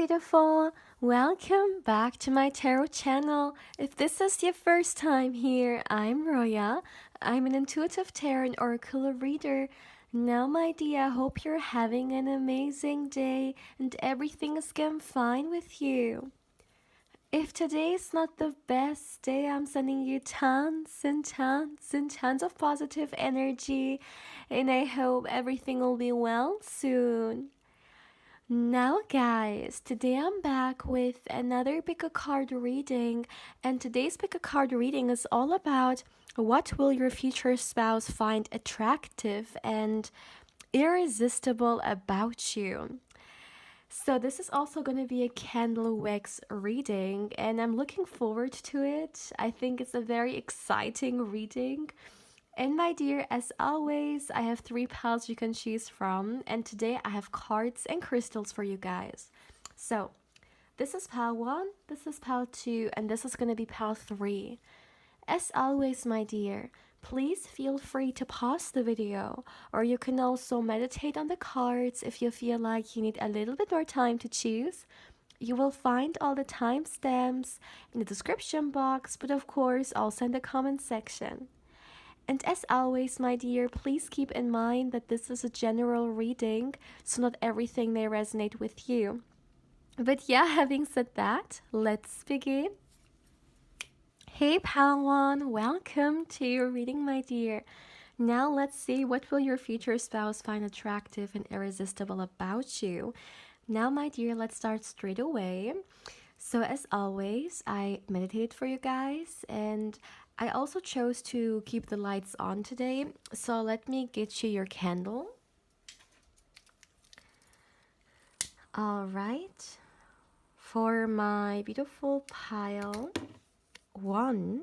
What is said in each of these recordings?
beautiful! Welcome back to my tarot channel. If this is your first time here, I'm Roya. I'm an intuitive tarot and oracle reader. Now, my dear, I hope you're having an amazing day and everything is going fine with you. If today is not the best day, I'm sending you tons and tons and tons of positive energy, and I hope everything will be well soon. Now, guys, today I'm back with another pick a card reading, and today's pick a card reading is all about what will your future spouse find attractive and irresistible about you. So, this is also going to be a candle wax reading, and I'm looking forward to it. I think it's a very exciting reading. And my dear, as always, I have 3 piles you can choose from, and today I have cards and crystals for you guys. So, this is pile 1, this is pile 2, and this is going to be pile 3. As always, my dear, please feel free to pause the video, or you can also meditate on the cards if you feel like you need a little bit more time to choose. You will find all the timestamps in the description box, but of course also in the comment section. And as always, my dear, please keep in mind that this is a general reading, so not everything may resonate with you. But yeah, having said that, let's begin. Hey Palawan, welcome to your reading, my dear. Now let's see, what will your future spouse find attractive and irresistible about you? Now, my dear, let's start straight away. So as always, I meditated for you guys, and I also chose to keep the lights on today. So let me get you your candle. All right. For my beautiful pile 1.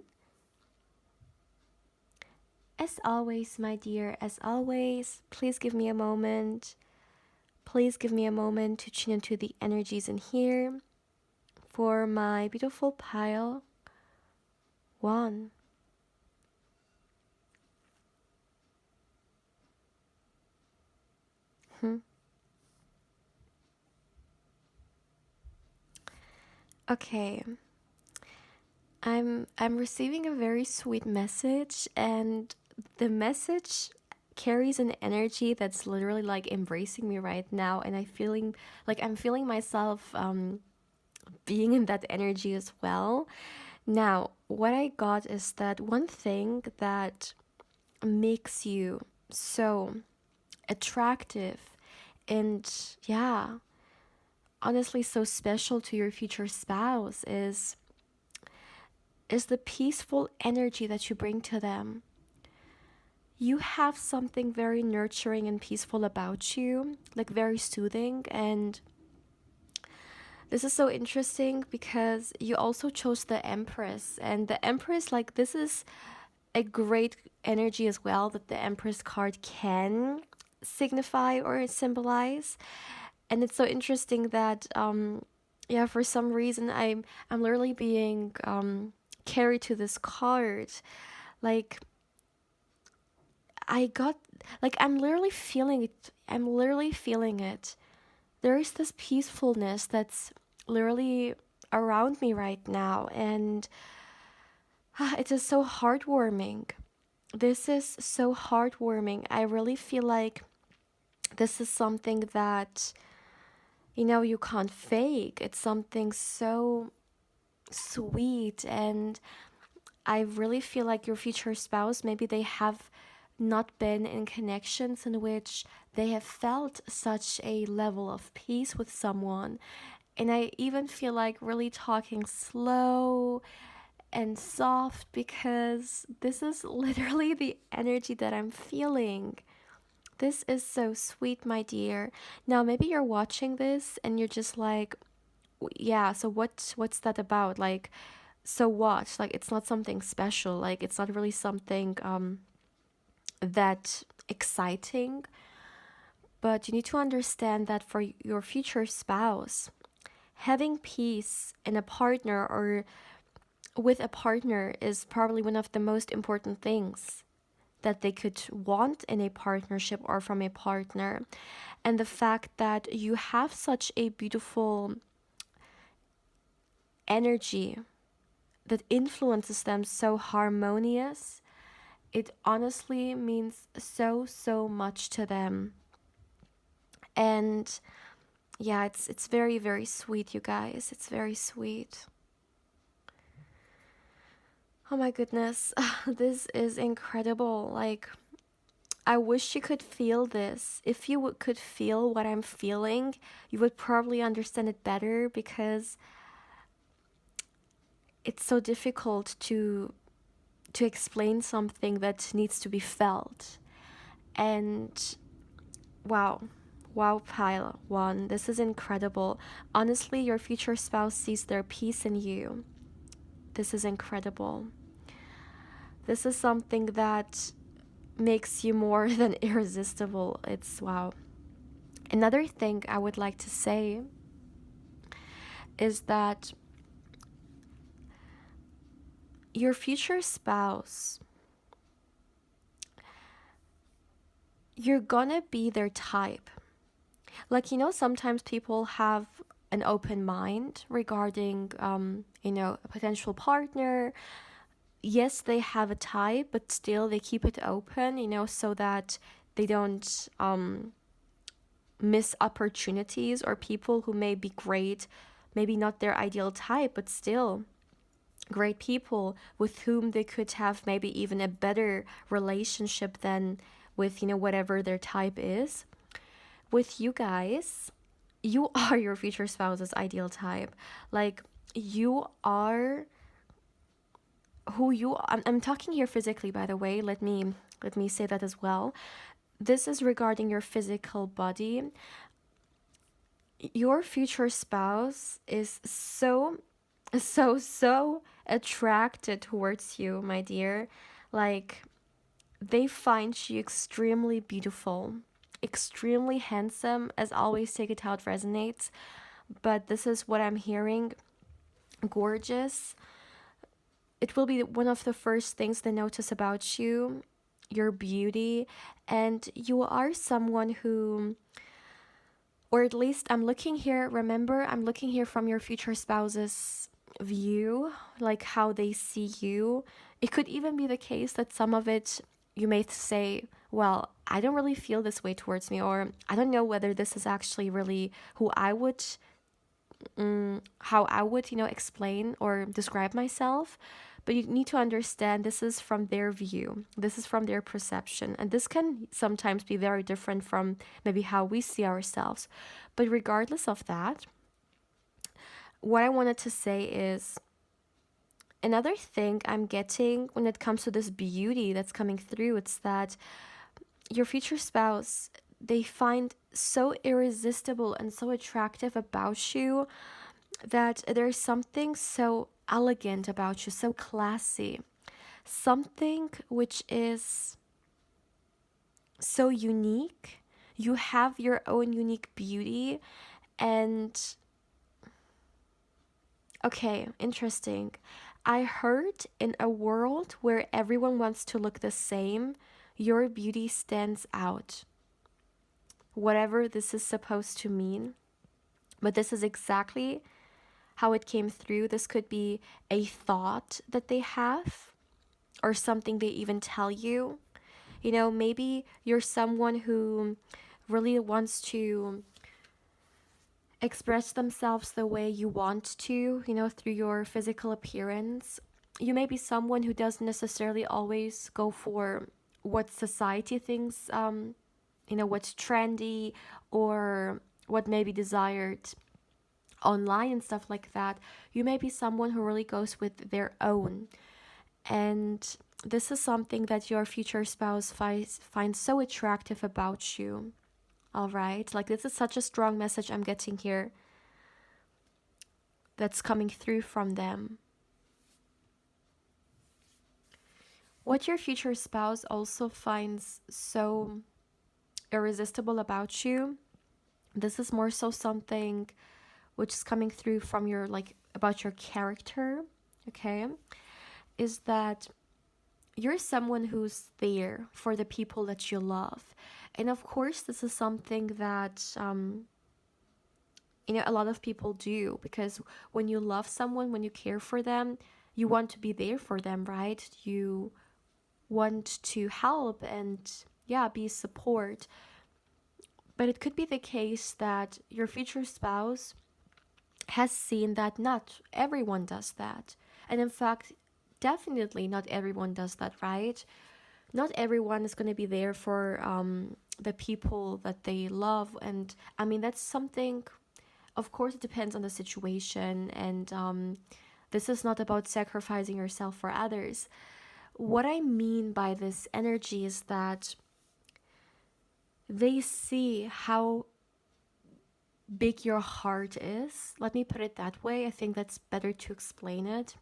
As always, my dear, as always, please give me a moment. Please give me a moment to tune into the energies in here. For my beautiful pile 1. Okay. I'm receiving a very sweet message, and the message carries an energy that's literally like embracing me right now, and I'm feeling myself being in that energy as well. Now, what I got is that one thing that makes you so attractive and, yeah, honestly so special to your future spouse is the peaceful energy that you bring to them. You have something very nurturing and peaceful about you, like very soothing. And this is so interesting because you also chose the Empress. And the Empress, like, this is a great energy as well that the Empress card can signify or symbolize. And it's so interesting that, yeah, for some reason I'm literally being carried to this card. Like, I got, like, I'm literally feeling it. I'm literally feeling it. There is this peacefulness that's literally around me right now, and it is so heartwarming. This is so heartwarming. I really feel like this is something that, you can't fake. It's something so sweet, and I really feel like your future spouse, maybe they have not been in connections in which they have felt such a level of peace with someone. And I even feel like really talking slow and soft because this is literally the energy that I'm feeling. This is so sweet, my dear. Now, maybe you're watching this and you're just like, yeah, so what's that about? Like, so what? Like, it's not something special. Like, it's not really something that exciting. But you need to understand that for your future spouse, having peace in a partner or with a partner is probably one of the most important things that they could want in a partnership or from a partner. And the fact that you have such a beautiful energy that influences them so harmonious, it honestly means so, so much to them. And yeah, it's very, very sweet, you guys. It's very sweet. Oh my goodness. This is incredible. Like, I wish you could feel this. If you could feel what I'm feeling, you would probably understand it better, because it's so difficult to explain something that needs to be felt. And wow. Wow, pile one. This is incredible. Honestly, your future spouse sees their peace in you. This is incredible. This is something that makes you more than irresistible. It's wow. Another thing I would like to say is that your future spouse, you're gonna be their type. Like, sometimes people have an open mind regarding, a potential partner. Yes, they have a type, but still they keep it open, so that they don't miss opportunities or people who may be great, maybe not their ideal type, but still great people with whom they could have maybe even a better relationship than with, whatever their type is. With you guys, you are your future spouse's ideal type. Like, you are who you are. I'm talking here physically, by the way. Let me say that as well. This is regarding your physical body. Your future spouse is so, so, so attracted towards you, my dear. Like, they find you extremely beautiful, extremely handsome. As always, take it how it resonates. But this is what I'm hearing. Gorgeous. It will be one of the first things they notice about you, your beauty. And you are someone who, or at least I'm looking here, remember, I'm looking here from your future spouse's view, like how they see you. It could even be the case that some of it you may say, well, I don't really feel this way towards me, or I don't know whether this is actually really who I would, how I would, explain or describe myself. But you need to understand this is from their view, this is from their perception, and this can sometimes be very different from maybe how we see ourselves. But regardless of that, what I wanted to say is, another thing I'm getting when it comes to this beauty that's coming through, it's that your future spouse, they find so irresistible and so attractive about you, that there's something so elegant about you, so classy, something which is so unique. You have your own unique beauty. And okay, interesting. I heard in a world where everyone wants to look the same, your beauty stands out. Whatever this is supposed to mean. But this is exactly how it came through. This could be a thought that they have, or something they even tell you. Maybe you're someone who really wants to express themselves the way you want to, through your physical appearance. You may be someone who doesn't necessarily always go for what society thinks, what's trendy, or what may be desired online and stuff like that. You may be someone who really goes with their own. And this is something that your future spouse finds so attractive about you. All right? Like, this is such a strong message I'm getting here that's coming through from them. What your future spouse also finds so irresistible about you, this is more so something which is coming through from your, like, about your character, okay, is that you're someone who's there for the people that you love. And of course, this is something that A lot of people do, because when you love someone, when you care for them, you want to be there for them, right? You want to help and, yeah, be support. But it could be the case that your future spouse has seen that not everyone does that. And in fact, definitely not everyone does that, right? Not everyone is going to be there for the people that they love. And I mean, that's something, of course, it depends on the situation. And this is not about sacrificing yourself for others. What I mean by this energy is that they see how big your heart is. Let me put it that way. I think that's better to explain it.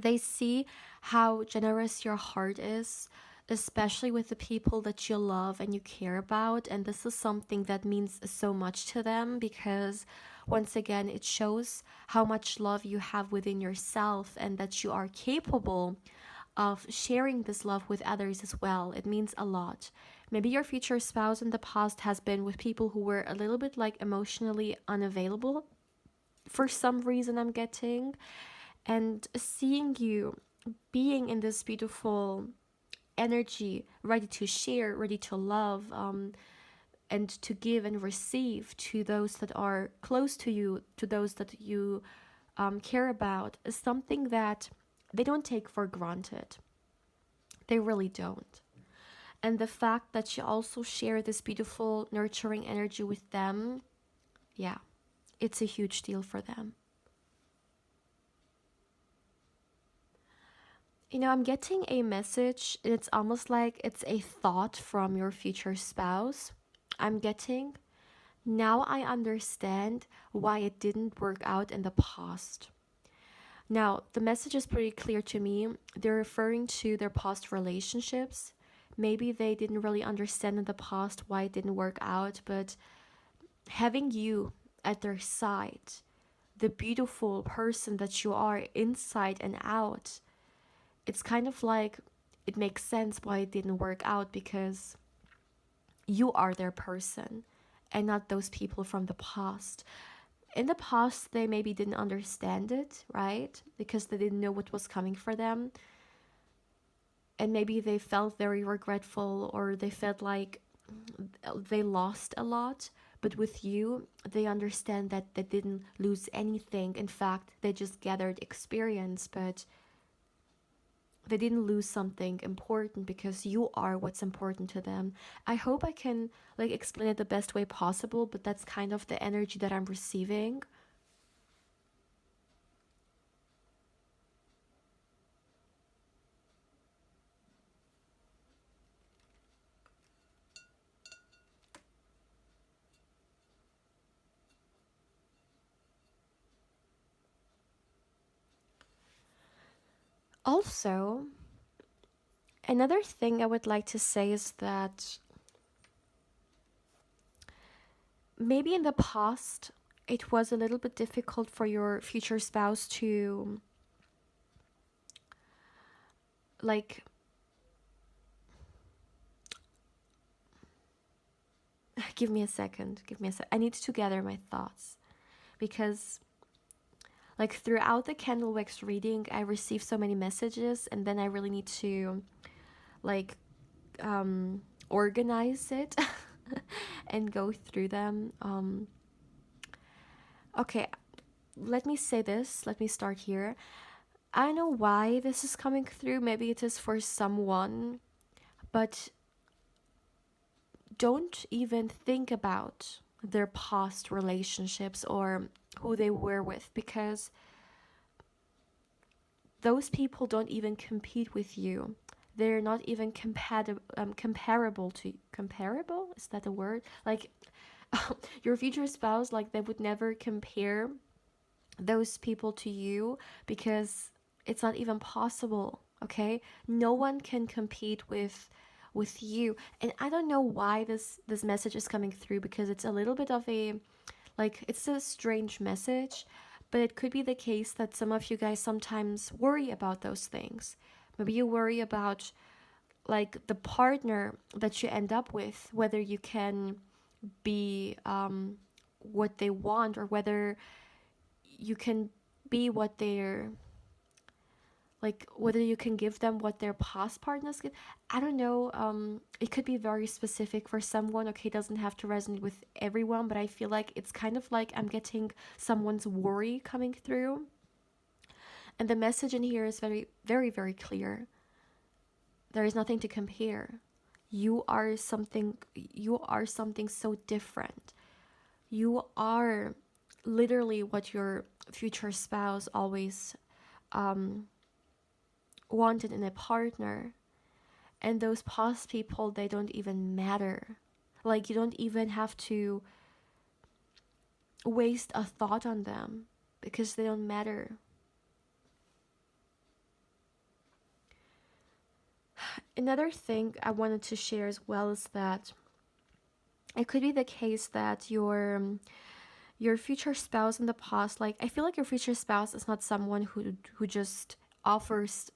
They see how generous your heart is, especially with the people that you love and you care about. And this is something that means so much to them, because once again, it shows how much love you have within yourself and that you are capable of sharing this love with others as well. It means a lot. Maybe your future spouse in the past has been with people who were a little bit like emotionally unavailable for some reason, I'm getting. And seeing you being in this beautiful energy, ready to share, ready to love, and to give and receive to those that are close to you, to those that you care about, is something that they don't take for granted. They really don't. And the fact that you also share this beautiful, nurturing energy with them, yeah, it's a huge deal for them. I'm getting a message. It's almost like it's a thought from your future spouse. I'm getting, now I understand why it didn't work out in the past. Now, the message is pretty clear to me. They're referring to their past relationships. Maybe they didn't really understand in the past why it didn't work out, but having you at their side, the beautiful person that you are inside and out, it's kind of like it makes sense why it didn't work out, because you are their person and not those people from the past. In the past, they maybe didn't understand it, right? Because they didn't know what was coming for them. And maybe they felt very regretful, or they felt like they lost a lot. But with you, they understand that they didn't lose anything. In fact, they just gathered experience, but they didn't lose something important, because you are what's important to them. I hope I can like explain it the best way possible, but that's kind of the energy that I'm receiving. Also, another thing I would like to say is that maybe in the past it was a little bit difficult for your future spouse to like give me a second. I need to gather my thoughts, because like throughout the candle wax reading, I received so many messages, and then I really need to like organize it and go through them. Okay, let me say this. Let me start here. I don't know why this is coming through. Maybe it is for someone, but don't even think about their past relationships or who they were with, because those people don't even compete with you. They're not even comparable to comparable. Is that a word? Like your future spouse, like they would never compare those people to you, because it's not even possible. Okay, no one can compete with you. And I don't know why this message is coming through, because it's a little bit of a like it's a strange message, but it could be the case that some of you guys sometimes worry about those things. Maybe you worry about like the partner that you end up with, whether you can be what they want, or whether you can be what they're like, whether you can give them what their past partners give. I don't know. It could be very specific for someone. Okay, it doesn't have to resonate with everyone, but I feel like it's kind of like I'm getting someone's worry coming through. And the message in here is very, very, very clear. There is nothing to compare. You are something so different. You are literally what your future spouse always wanted in a partner. And those past people, they don't even matter. Like, you don't even have to waste a thought on them because they don't matter. Another thing I wanted to share as well is that it could be the case that your future spouse in the past, like, I feel like your future spouse is not someone who just offers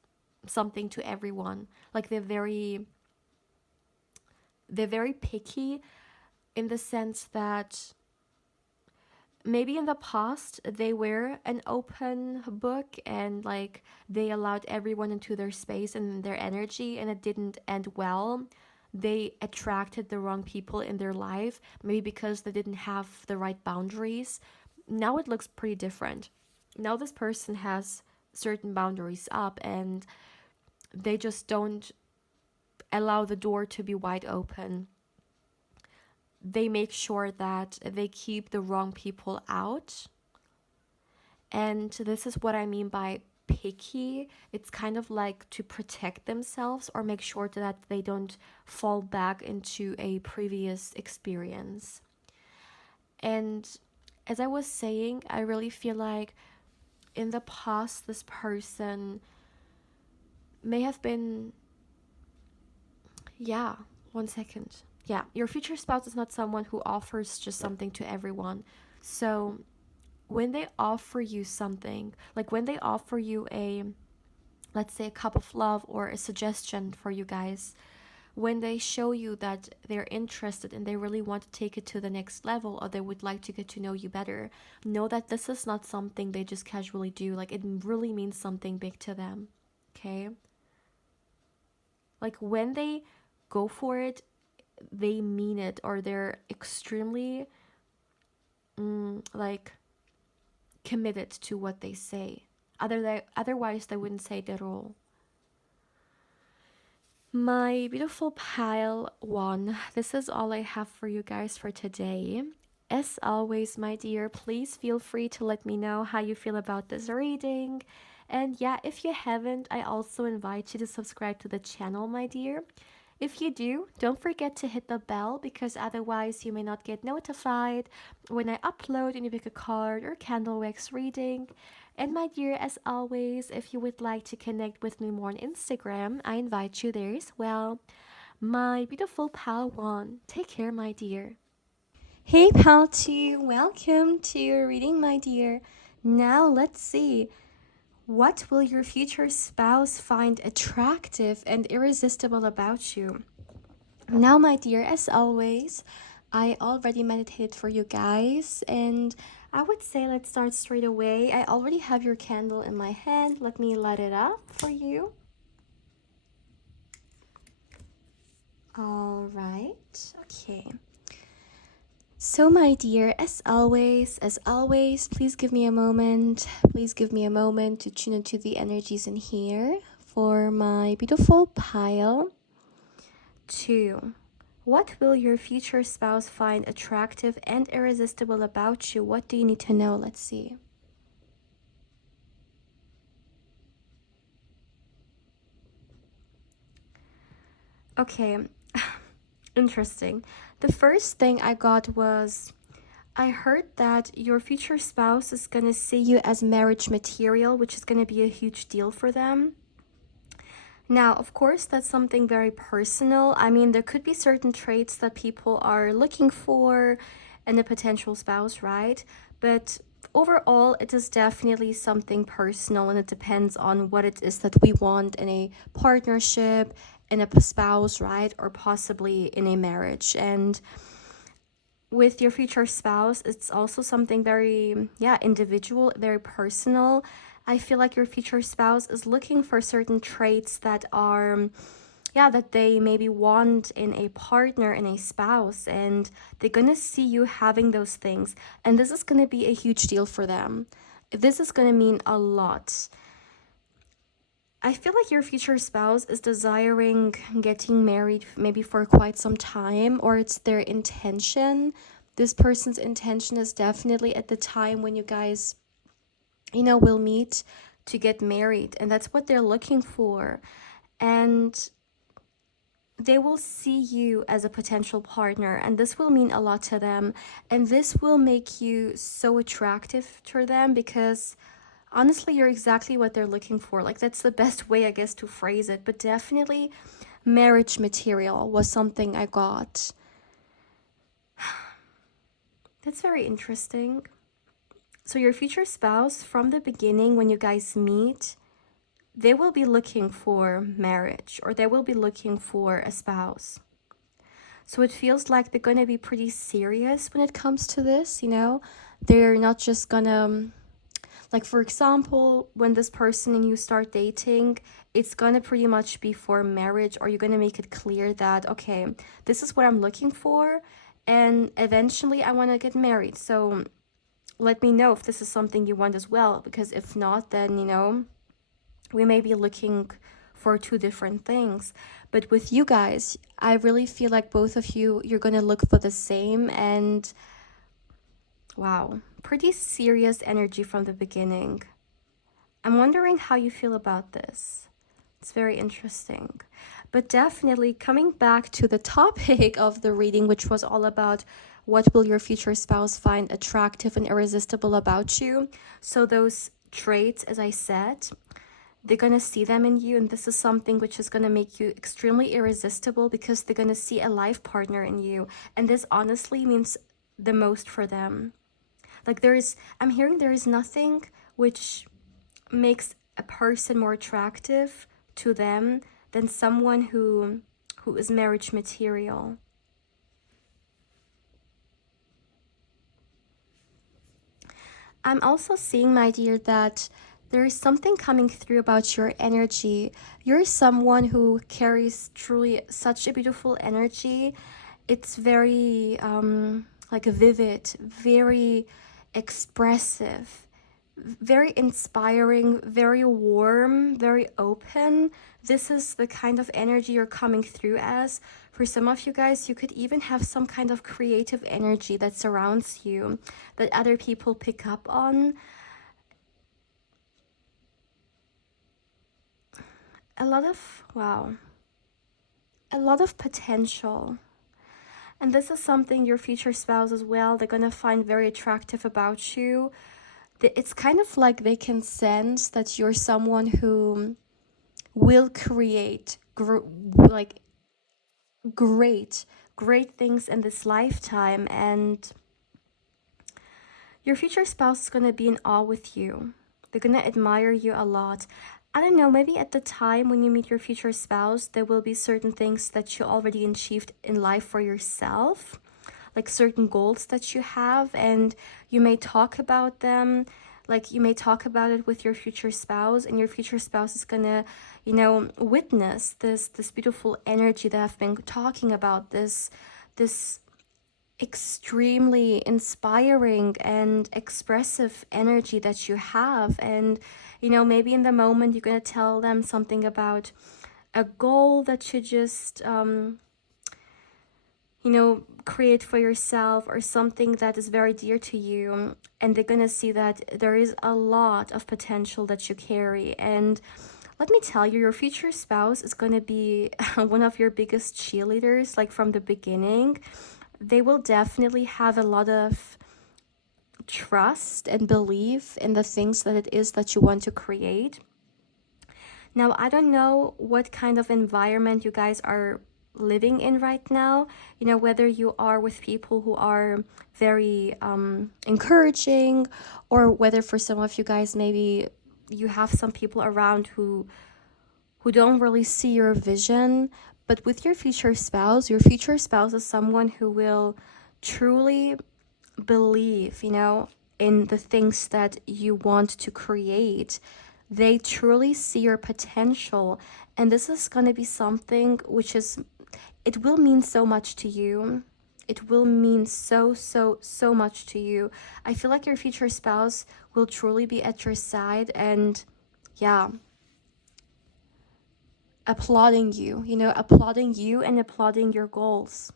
something to everyone. Like, they're very picky, in the sense that maybe in the past they were an open book, and like they allowed everyone into their space and their energy, and it didn't end well. They attracted the wrong people in their life, maybe because they didn't have the right boundaries. Now it looks pretty different. Now this person has certain boundaries up, and they just don't allow the door to be wide open. They make sure that they keep the wrong people out. And this is what I mean by picky. It's kind of like to protect themselves or make sure that they don't fall back into a previous experience. And as I was saying, I really feel like in the past, this person may have been, yeah, 1 second. Yeah, your future spouse is not someone who offers just something to everyone. So when they offer you something, like when they offer you let's say, a cup of love or a suggestion for you guys, when they show you that they're interested and they really want to take it to the next level, or they would like to get to know you better, know that this is not something they just casually do. Like, it really means something big to them. Okay? Like, when they go for it, they mean it, or they're extremely like committed to what they say. Otherwise they wouldn't say it at all. My beautiful pile one, this is all I have for you guys for today. As always, my dear, please feel free to let me know how you feel about this reading. And yeah, if you haven't, I also invite you to subscribe to the channel, my dear. If you do, don't forget to hit the bell, because otherwise you may not get notified when I upload any pick a card or candle wax reading. And my dear, as always, if you would like to connect with me more on Instagram, I invite you there as well. My beautiful pal one, take care, my dear. Hey pal 2, welcome to your reading, my dear. Now let's see. What will your future spouse find attractive and irresistible about you? Now, my dear, as always, I already meditated for you guys, and I would say let's start straight away. I already have your candle in my hand. Let me light it up for you. All right, okay. So, my dear, as always, please give me a moment. Please give me a moment to tune into the energies in here for my beautiful pile 2. What will your future spouse find attractive and irresistible about you? What do you need to know? Let's see. Okay, interesting. The first thing I got was, I heard that your future spouse is going to see you as marriage material, which is going to be a huge deal for them. Now, of course, that's something very personal. I mean, there could be certain traits that people are looking for in a potential spouse, right? But overall, it is definitely something personal, and it depends on what it is that we want in a partnership, in a spouse, right? Or possibly in a marriage. And with your future spouse, it's also something very, yeah, individual, very personal. I feel like your future spouse is looking for certain traits that are, yeah, that they maybe want in a partner, in a spouse, and they're gonna see you having those things. And this is gonna be a huge deal for them. This is gonna mean a lot. I feel like your future spouse is desiring getting married maybe for quite some time, or it's their intention. This person's intention is definitely at the time when you guys, will meet to get married, and that's what they're looking for. And they will see you as a potential partner, and this will mean a lot to them. And this will make you so attractive to them because honestly, you're exactly what they're looking for. Like, that's the best way, I guess, to phrase it. But definitely, marriage material was something I got. That's very interesting. So, your future spouse, from the beginning, when you guys meet, they will be looking for marriage, or they will be looking for a spouse. So it feels like they're gonna be pretty serious when it comes to this, They're not just gonna, like, for example, when this person and you start dating, it's gonna pretty much be for marriage, or you're gonna make it clear that, okay, this is what I'm looking for, and eventually I wanna get married. So let me know if this is something you want as well, because if not, then, we may be looking for two different things. But with you guys, I really feel like both of you, you're gonna look for the same. And wow, pretty serious energy from the beginning. I'm wondering how you feel about this. It's very interesting. But definitely coming back to the topic of the reading, which was all about what will your future spouse find attractive and irresistible about you. So those traits, as I said, they're going to see them in you, and this is something which is going to make you extremely irresistible because they're going to see a life partner in you. And this honestly means the most for them. Like, I'm hearing there is nothing which makes a person more attractive to them than someone who is marriage material. I'm also seeing, my dear, that there is something coming through about your energy. You're someone who carries truly such a beautiful energy. It's very like vivid, very expressive, very inspiring, very warm, very open. This is the kind of energy you're coming through as. For some of you guys, you could even have some kind of creative energy that surrounds you, that other people pick up on. A lot of potential. And this is something your future spouse as well, they're gonna find very attractive about you. It's kind of like they can sense that you're someone who will create great things in this lifetime, and your future spouse is gonna be in awe with you. They're gonna admire you a lot. I don't know, maybe at the time when you meet your future spouse, there will be certain things that you already achieved in life for yourself, like certain goals that you have, and you may talk about them. Like, you may talk about it with your future spouse, and your future spouse is gonna, witness this beautiful energy that I've been talking about, this extremely inspiring and expressive energy that you have. And maybe in the moment you're going to tell them something about a goal that you just create for yourself, or something that is very dear to you, and they're going to see that there is a lot of potential that you carry. And let me tell you, your future spouse is going to be one of your biggest cheerleaders, like from the beginning. They will definitely have a lot of trust and belief in the things that it is that you want to create. Now, I don't know what kind of environment you guys are living in right now, whether you are with people who are very encouraging, or whether for some of you guys, maybe you have some people around who don't really see your vision. But with your future spouse is someone who will truly believe, in the things that you want to create. They truly see your potential. And this is going to be something which is, it will mean so much to you. It will mean so much to you. I feel like your future spouse will truly be at your side and, yeah, applauding you and applauding your goals.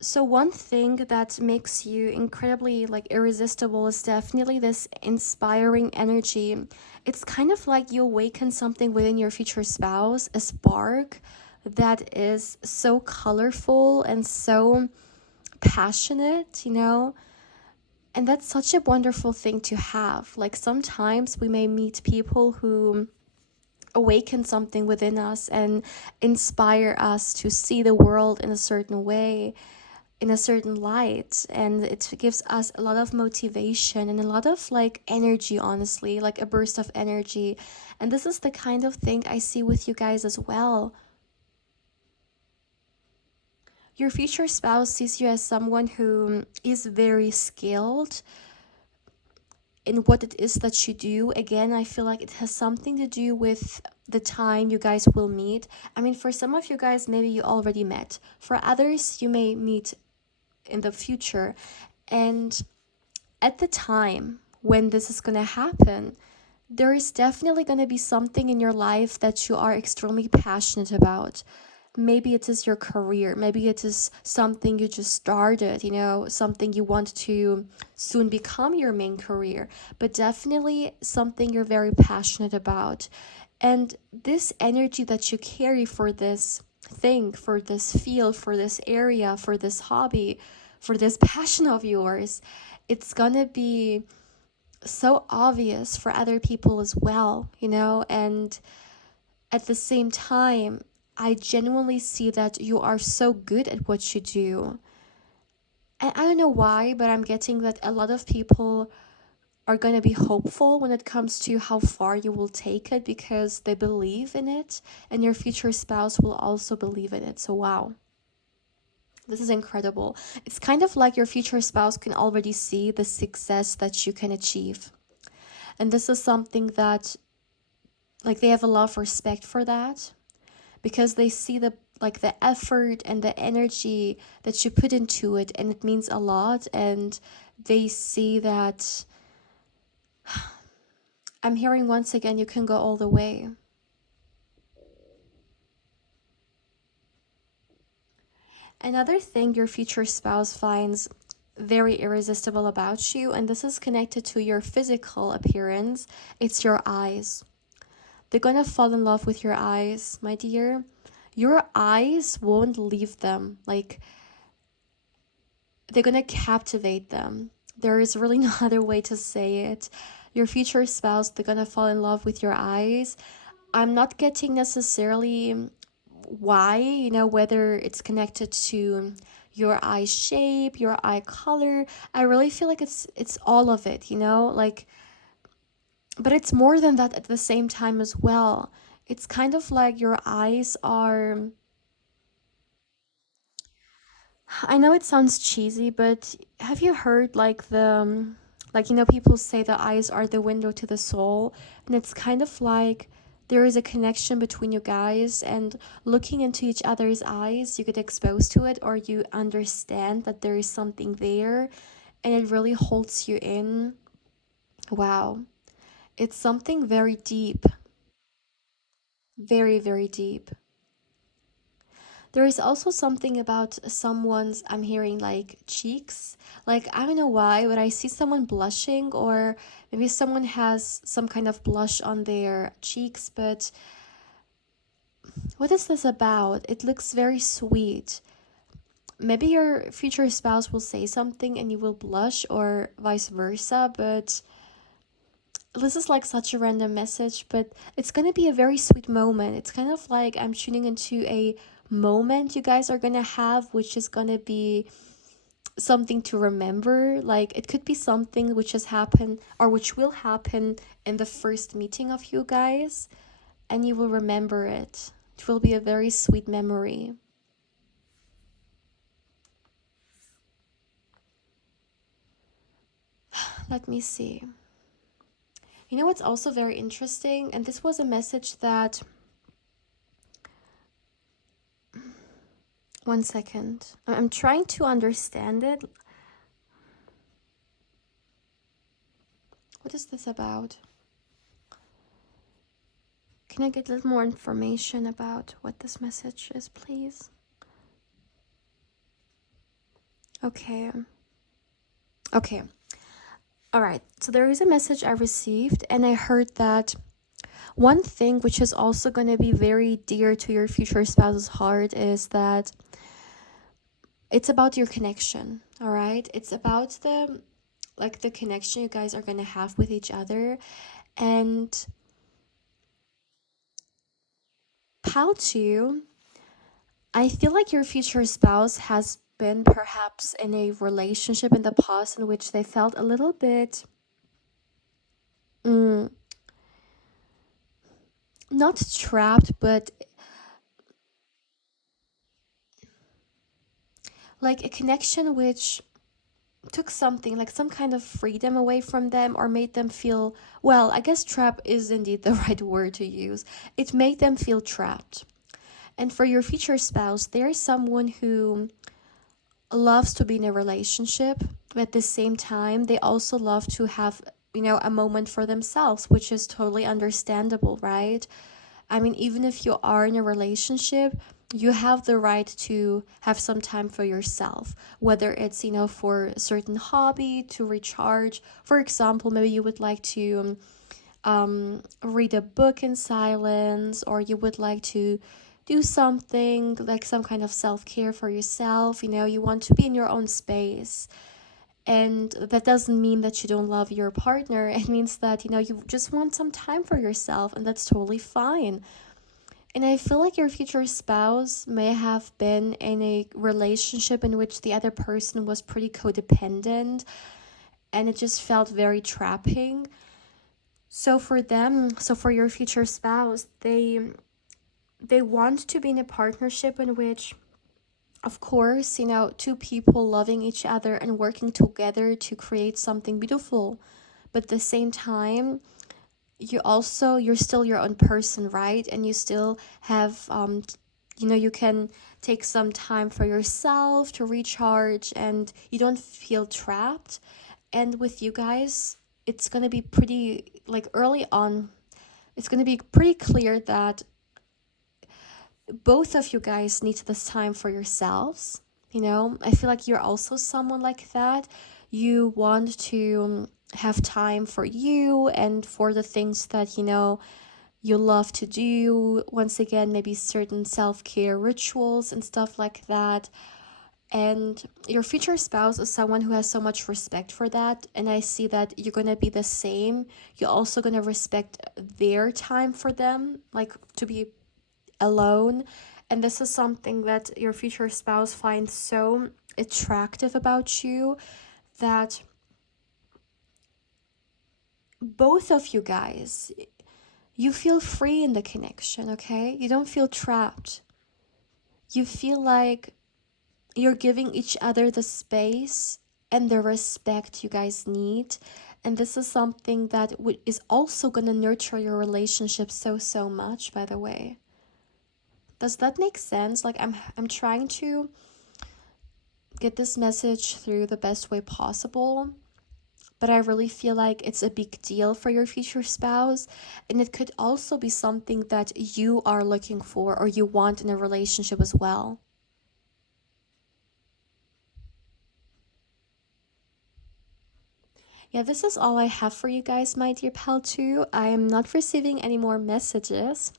So one thing that makes you incredibly like irresistible is definitely this inspiring energy. It's kind of like you awaken something within your future spouse, a spark that is so colorful and so passionate, And that's such a wonderful thing to have. Like sometimes we may meet people who awaken something within us and inspire us to see the world in a certain way, in a certain light, and it gives us a lot of motivation and a lot of like energy, honestly, like a burst of energy. And this is the kind of thing I see with you guys as well. Your future spouse sees you as someone who is very skilled in what it is that you do. Again, I feel like it has something to do with the time you guys will meet. I mean, for some of you guys, maybe you already met. For others, you may meet in the future. And at the time when this is going to happen, there is definitely going to be something in your life that you are extremely passionate about. Maybe it is your career. Maybe it is something you just started, something you want to soon become your main career, but definitely something you're very passionate about. And this energy that you carry for this thing, for this field, for this area, for this hobby, for this passion of yours, it's gonna be so obvious for other people as well, and at the same time, I genuinely see that you are so good at what you do. And I don't know why, but I'm getting that a lot of people are going to be hopeful when it comes to how far you will take it because they believe in it, and your future spouse will also believe in it. So, wow. This is incredible. It's kind of like your future spouse can already see the success that you can achieve. And this is something that, like, they have a lot of respect for that because they see the effort and the energy that you put into it, and it means a lot. And they see that I'm hearing once again, you can go all the way. Another thing your future spouse finds very irresistible about you, and this is connected to your physical appearance, it's your eyes. They're gonna fall in love with your eyes, my dear. Your eyes won't leave them. Like, they're gonna captivate them. There is really no other way to say it. Your future spouse, they're gonna fall in love with your eyes. I'm not getting necessarily why, whether it's connected to your eye shape, your eye color. I really feel like it's all of it, like, but it's more than that at the same time as well. It's kind of like your eyes are, I know it sounds cheesy, but have you heard like people say the eyes are the window to the soul, and it's kind of like there is a connection between you guys, and looking into each other's eyes, you get exposed to it, or you understand that there is something there, and it really holds you in. Wow. It's something very deep, very, very deep. There is also something about someone's, I'm hearing like cheeks. Like, I don't know why, but I see someone blushing, or maybe someone has some kind of blush on their cheeks, but what is this about? It looks very sweet. Maybe your future spouse will say something and you will blush, or vice versa, but this is like such a random message, but it's gonna be a very sweet moment. It's kind of like I'm tuning into a moment you guys are gonna have, which is gonna be something to remember. Like, it could be something which has happened or which will happen in the first meeting of you guys, and you will remember it. It will be a very sweet memory. let me see. You know what's also very interesting? And this was a message that... One second. I'm trying to understand it. What is this about? Can I get a little more information about what this message is, please? Okay. Okay. All right. So there is a message I received, and I heard that one thing which is also going to be very dear to your future spouse's heart is that it's about your connection. All right. It's about the connection you guys are going to have with each other. And how to, I feel like your future spouse has been perhaps in a relationship in the past in which they felt a little bit not trapped, but like a connection which took something, like some kind of freedom away from them, or made them feel, well, I guess trap is indeed the right word to use. It made them feel trapped. And for your future spouse, there is someone who loves to be in a relationship, but at the same time, they also love to have, a moment for themselves, which is totally understandable, right? I mean, even if you are in a relationship, you have the right to have some time for yourself, whether it's, for a certain hobby, to recharge. For example, maybe you would like to read a book in silence, or you would like to do something like some kind of self-care for yourself. You want to be in your own space. And that doesn't mean that you don't love your partner. It means that, you just want some time for yourself, and that's totally fine. And I feel like your future spouse may have been in a relationship in which the other person was pretty codependent, and it just felt very trapping. So for your future spouse, they want to be in a partnership in which, of course, two people loving each other and working together to create something beautiful. But at the same time, you're still your own person, right? And you still have, you can take some time for yourself to recharge, and you don't feel trapped. And with you guys, it's going to be pretty, early on, it's going to be pretty clear that both of you guys need this time for yourselves. I feel like you're also someone like that. You want to have time for you and for the things that, you love to do. Once again, maybe certain self-care rituals and stuff like that. And your future spouse is someone who has so much respect for that. And I see that you're going to be the same. You're also going to respect their time for them, to be alone. And this is something that your future spouse finds so attractive about you, that both of you guys, you feel free in the connection, okay? You don't feel trapped. You feel like you're giving each other the space and the respect you guys need. And this is something that is also going to nurture your relationship so much, by the way. Does that make sense? I'm trying to get this message through the best way possible, but I really feel like it's a big deal for your future spouse, and it could also be something that you are looking for or you want in a relationship as well. Yeah, this is all I have for you guys, my dear pal 2. I am not receiving any more messages.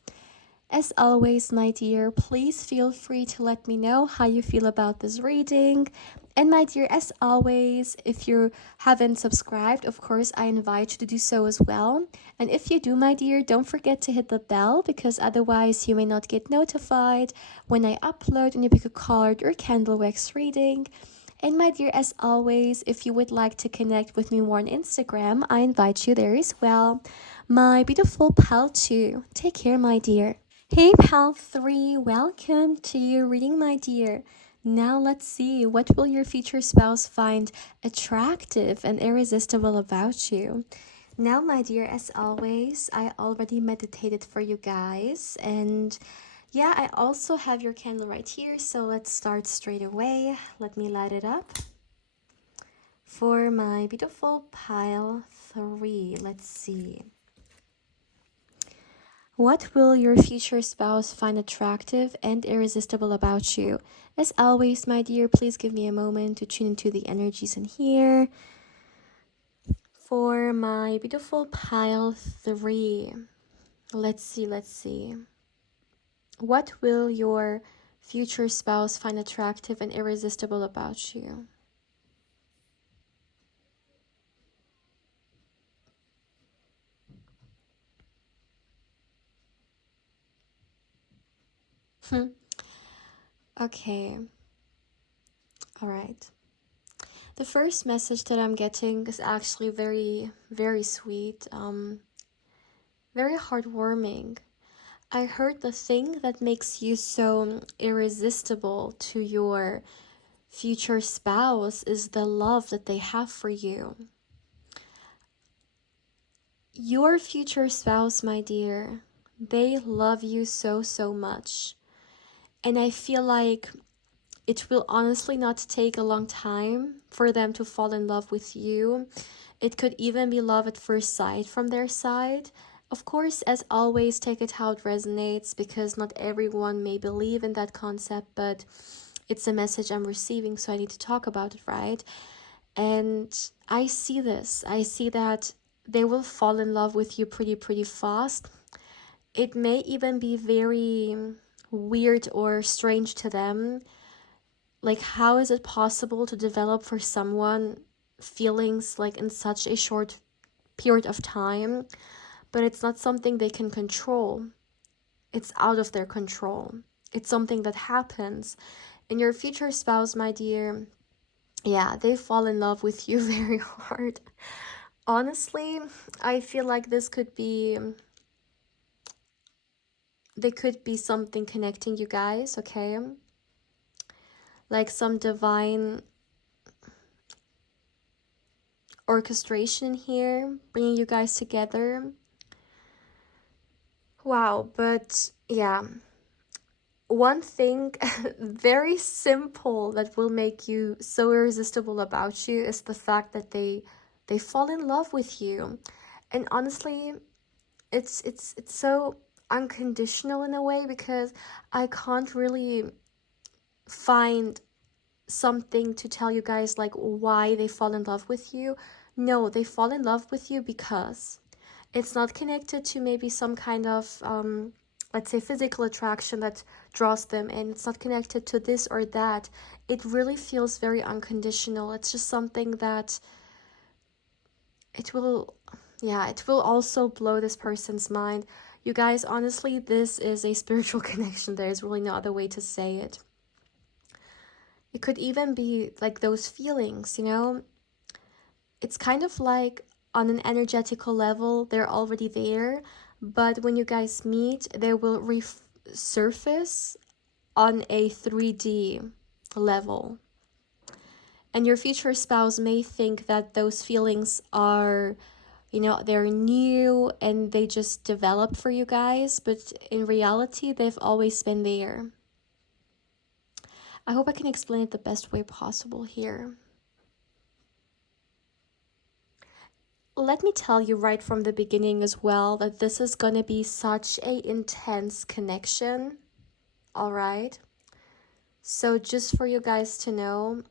As always, my dear, please feel free to let me know how you feel about this reading. And my dear, as always, if you haven't subscribed, of course, I invite you to do so as well. And if you do, my dear, don't forget to hit the bell, because otherwise you may not get notified when I upload a new pick a card or candle wax reading. And my dear, as always, if you would like to connect with me more on Instagram, I invite you there as well. My beautiful pal 2. Take care, my dear. Hey pal 3, welcome to your reading, my dear. Now let's see, what will your future spouse find attractive and irresistible about you? Now, my dear, as always, I already meditated for you guys. And yeah, I also have your candle right here. So let's start straight away. Let me light it up. For my beautiful pile 3, let's see. What will your future spouse find attractive and irresistible about you? As always, my dear, please give me a moment to tune into the energies in here. For my beautiful pile 3, let's see. What will your future spouse find attractive and irresistible about you? Okay. All right. The first message that I'm getting is actually very, very sweet, very heartwarming. I heard the thing that makes you so irresistible to your future spouse is the love that they have for you. Your future spouse, my dear, they love you so, so much. And I feel like it will honestly not take a long time for them to fall in love with you. It could even be love at first sight from their side. Of course, as always, take it how it resonates, because not everyone may believe in that concept, but it's a message I'm receiving, so I need to talk about it, right? And I see this. I see that they will fall in love with you pretty fast. It may even be very weird or strange to them. Like, how is it possible to develop for someone feelings like in such a short period of time? But it's not something they can control. It's out of their control. It's something that happens. And your future spouse, my dear, yeah, they fall in love with you very hard. Honestly, I feel like there could be something connecting you guys, okay? Like some divine orchestration here, bringing you guys together. Wow, but yeah, one thing very simple that will make you so irresistible about you is the fact that they fall in love with you. And honestly, it's so unconditional in a way, because I can't really find something to tell you guys like why they fall in love with you. No, they fall in love with you because it's not connected to maybe some kind of let's say physical attraction that draws them, and it's not connected to this or that. It really feels very unconditional. It's just something that it will, yeah, it will also blow this person's mind. You guys, honestly, this is a spiritual connection. There's really no other way to say it. It could even be like those feelings, it's kind of like on an energetical level, they're already there, but when you guys meet, they will resurface on a 3D level. And your future spouse may think that those feelings are, they're new and they just developed for you guys, but in reality, they've always been there. I hope I can explain it the best way possible here. Let me tell you right from the beginning as well that this is going to be such a intense connection. All right. So just for you guys to know,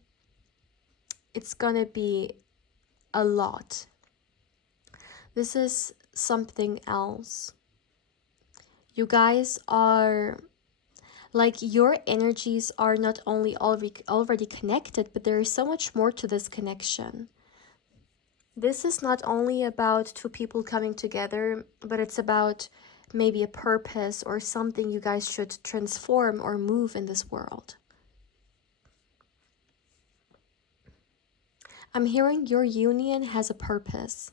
it's going to be a lot. This is something else. You guys are like, your energies are not only already connected, but there is so much more to this connection. This is not only about two people coming together, but it's about maybe a purpose or something you guys should transform or move in this world. I'm hearing your union has a purpose.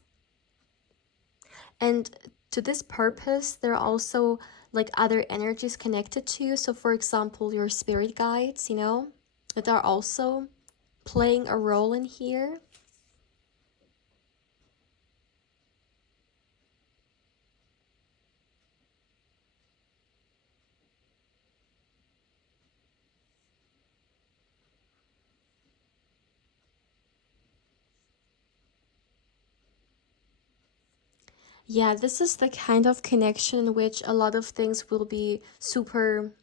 And to this purpose, there are also like other energies connected to you. So for example, your spirit guides, that are also playing a role in here. Yeah, this is the kind of connection in which a lot of things will be super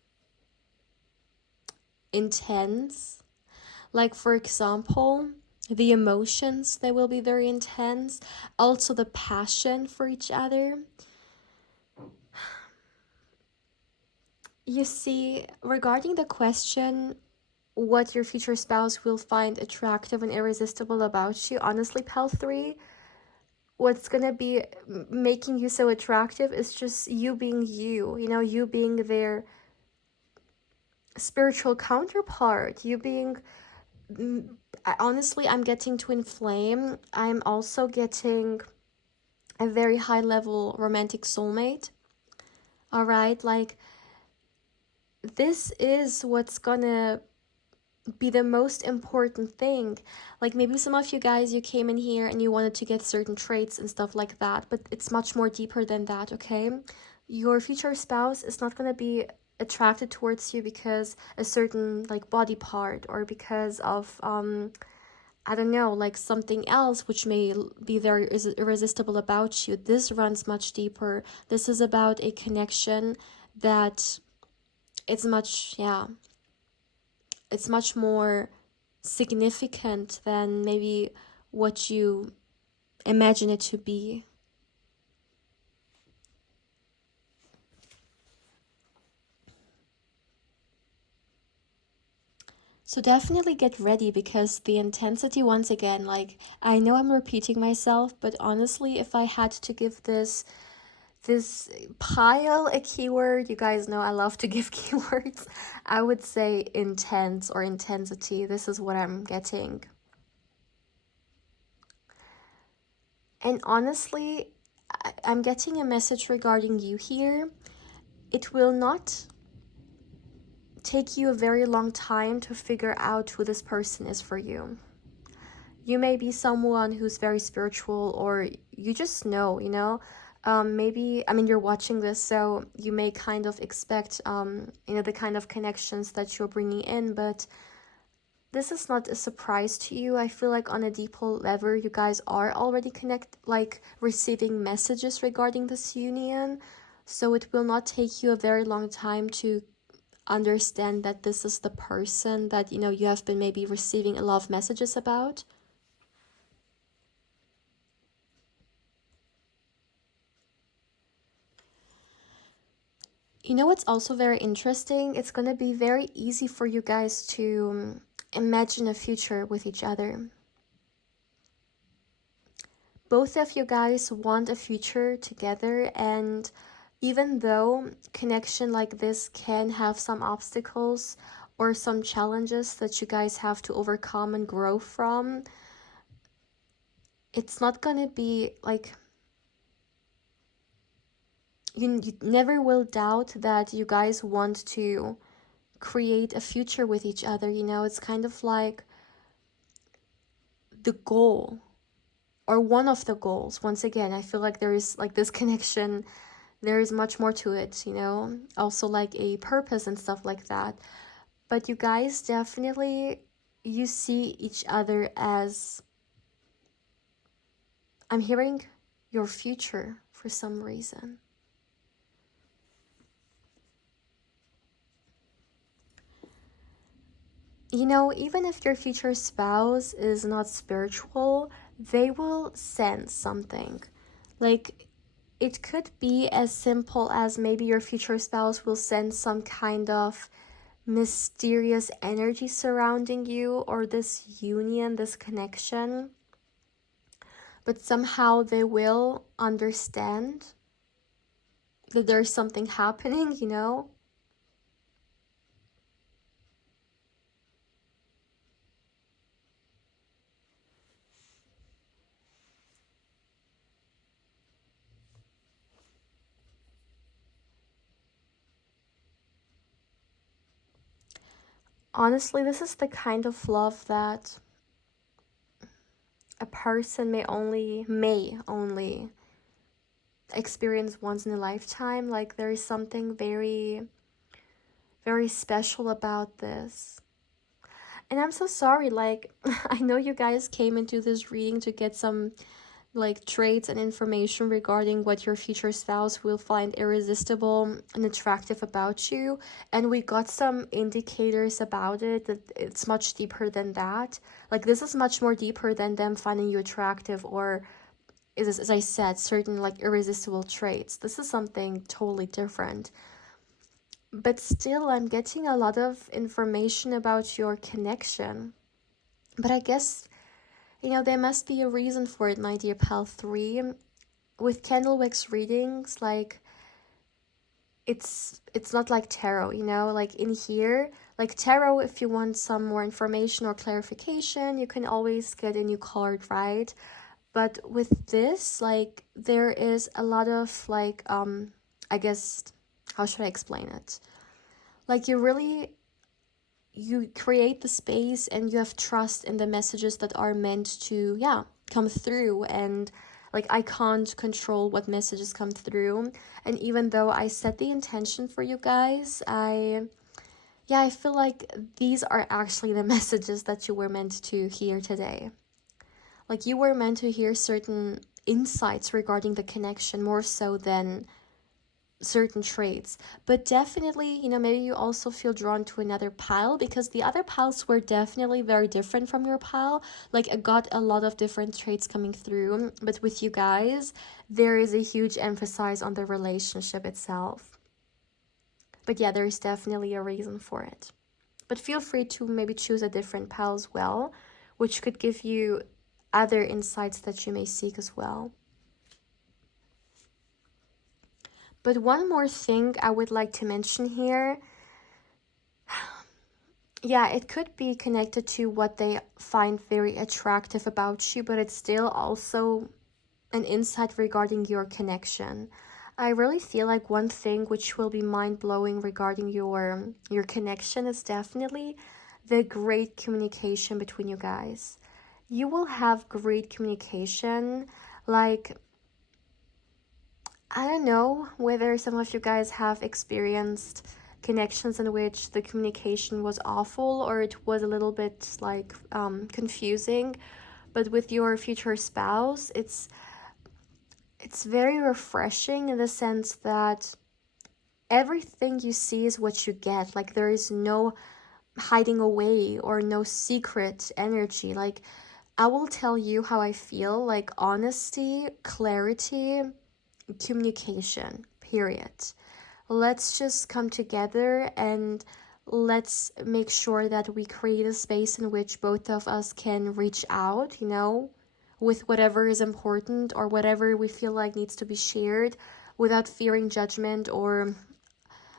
intense. Like, for example, the emotions, they will be very intense. Also, the passion for each other. You see, regarding the question, what your future spouse will find attractive and irresistible about you, honestly, Pal 3, what's gonna be making you so attractive is just you being you, you being their spiritual counterpart, you being honestly, I'm getting twin flame. I'm also getting a very high level romantic soulmate. All right, like this is what's gonna be the most important thing. Like maybe some of you guys, you came in here and you wanted to get certain traits and stuff like that, but it's much more deeper than that, okay? Your future spouse is not going to be attracted towards you because a certain like body part or because of I don't know, like something else which may be very irresistible about you. This runs much deeper. This is about a connection that it's much, yeah, it's much more significant than maybe what you imagine it to be. So definitely get ready because the intensity, once again, like I know I'm repeating myself, but honestly, if I had to give this pile a keyword, you guys know I love to give keywords, I would say intense or intensity. This is what I'm getting. And honestly, I'm getting a message regarding you here. It will not take you a very long time to figure out who this person is for you. You may be someone who's very spiritual, or you just know, maybe, I mean, you're watching this, so you may kind of expect, the kind of connections that you're bringing in, but this is not a surprise to you. I feel like on a deeper level, you guys are already like receiving messages regarding this union. So it will not take you a very long time to understand that this is the person that you have been maybe receiving a lot of messages about. You know what's also very interesting? It's going to be very easy for you guys to imagine a future with each other. Both of you guys want a future together, and even though connection like this can have some obstacles or some challenges that you guys have to overcome and grow from, it's not going to be like you never will doubt that you guys want to create a future with each other. It's kind of like the goal, or one of the goals. Once again, I feel like there is like this connection, there is much more to it, also like a purpose and stuff like that. But you guys definitely, you see each other as, I'm hearing, your future for some reason. Even if your future spouse is not spiritual, they will sense something. Like, it could be as simple as maybe your future spouse will sense some kind of mysterious energy surrounding you, or this union, this connection. But somehow they will understand that there's something happening. Honestly, this is the kind of love that a person may only experience once in a lifetime. Like, there is something very, very special about this. And I'm so sorry, like, I know you guys came into this reading to get some, like, traits and information regarding what your future spouse will find irresistible and attractive about you. And we got some indicators about it, that it's much deeper than that. Like, this is much more deeper than them finding you attractive, or, as I said, certain, like, irresistible traits. This is something totally different. But still, I'm getting a lot of information about your connection. But I guess, there must be a reason for it, my dear pal 3. With candle wax readings, like, it's not like tarot, like in here, like tarot, if you want some more information or clarification, you can always get a new card, right? But with this, like, there is a lot of, like, I guess, how should I explain it? Like, you create the space and you have trust in the messages that are meant to, come through. And, like, I can't control what messages come through. And even though I set the intention for you guys, I feel like these are actually the messages that you were meant to hear today. Like, you were meant to hear certain insights regarding the connection more so than certain traits. But definitely, maybe you also feel drawn to another pile, because the other piles were definitely very different from your pile. Like, I got a lot of different traits coming through, but with you guys, there is a huge emphasis on the relationship itself. But yeah, there's definitely a reason for it. But feel free to maybe choose a different pile as well, which could give you other insights that you may seek as well. But one more thing I would like to mention here, it could be connected to what they find very attractive about you, but it's still also an insight regarding your connection. I really feel like one thing which will be mind-blowing regarding your connection is definitely the great communication between you guys. You will have great communication. Like, I don't know whether some of you guys have experienced connections in which the communication was awful, or it was a little bit, like, confusing. But with your future spouse, it's very refreshing in the sense that everything you see is what you get. Like, there is no hiding away or no secret energy. Like, I will tell you how I feel, like honesty, clarity, communication, period. Let's just come together and let's make sure that we create a space in which both of us can reach out, with whatever is important or whatever we feel like needs to be shared, without fearing judgment or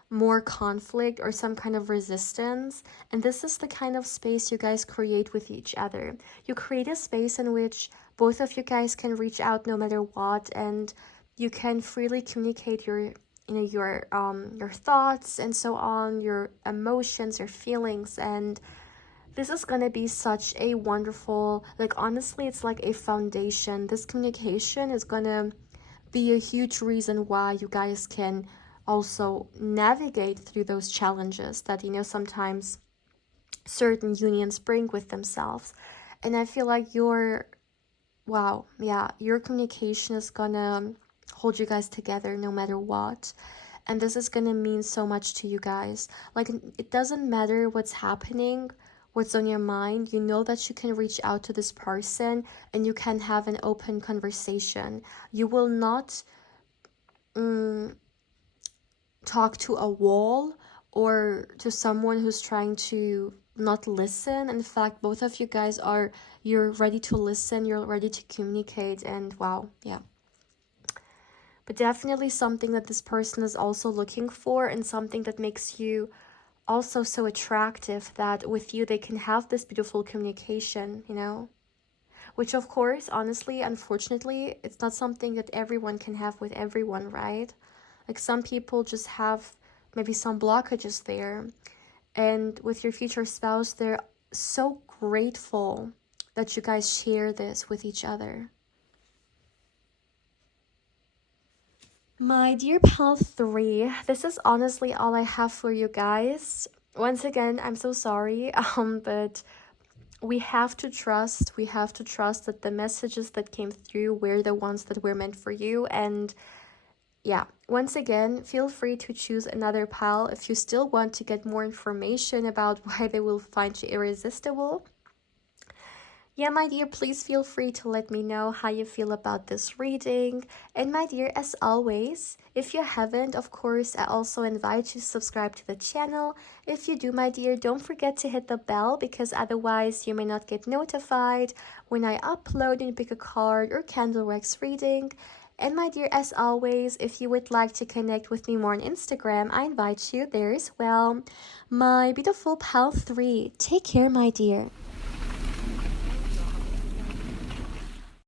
more conflict or some kind of resistance. And this is the kind of space you guys create with each other. You create a space in which both of you guys can reach out no matter what, and you can freely communicate your thoughts and so on, your emotions, your feelings. And this is gonna be such a wonderful, like, honestly, it's like a foundation. This communication is gonna be a huge reason why you guys can also navigate through those challenges that, sometimes certain unions bring with themselves. And I feel like your communication is gonna hold you guys together no matter what. And this is gonna mean so much to you guys. Like, it doesn't matter what's happening, what's on your mind. You know that you can reach out to this person and you can have an open conversation. You will not talk to a wall or to someone who's trying to not listen. In fact, both of you guys you're ready to listen, you're ready to communicate, and but definitely something that this person is also looking for, and something that makes you also so attractive, that with you they can have this beautiful communication, which, of course, honestly, unfortunately, it's not something that everyone can have with everyone, right? Like, some people just have maybe some blockages there. and with your future spouse, they're so grateful that you guys share this with each other. My dear pal 3, this is honestly all I have for you guys. Once again, I'm so sorry, but we have to trust that the messages that came through were the ones that were meant for you. And yeah, once again, feel free to choose another pal if you still want to get more information about why they will find you irresistible. Yeah, my dear, please feel free to let me know how you feel about this reading. And my dear, as always, if you haven't, of course, I also invite you to subscribe to the channel. If you do, my dear, don't forget to hit the bell, because otherwise you may not get notified when I upload and pick a card or candle wax reading. And my dear, as always, if you would like to connect with me more on Instagram, I invite you there as well. My beautiful pal 3, take care, my dear.